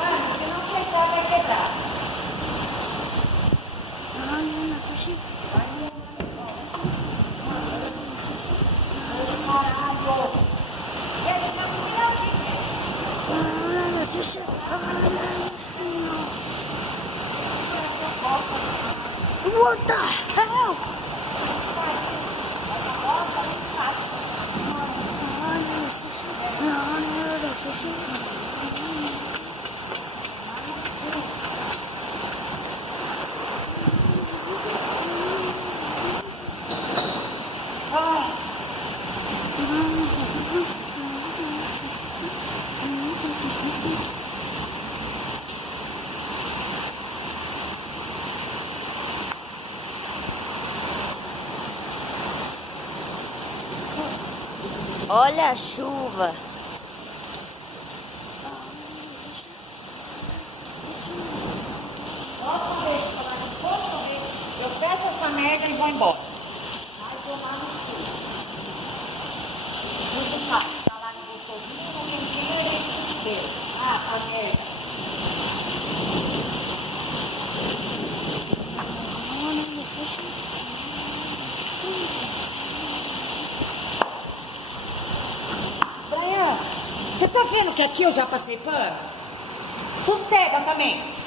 Ah, se não fechar, vai quebrar. What the hell? Olha a chuva. Eu fecho essa merda e vou embora. Vai tomar no cu. Muito fácil. Tá lá no gostosinho, no quentinho e Deus. Ah, a merda. Brian, você tá vendo que aqui eu já passei pano? Sossega também.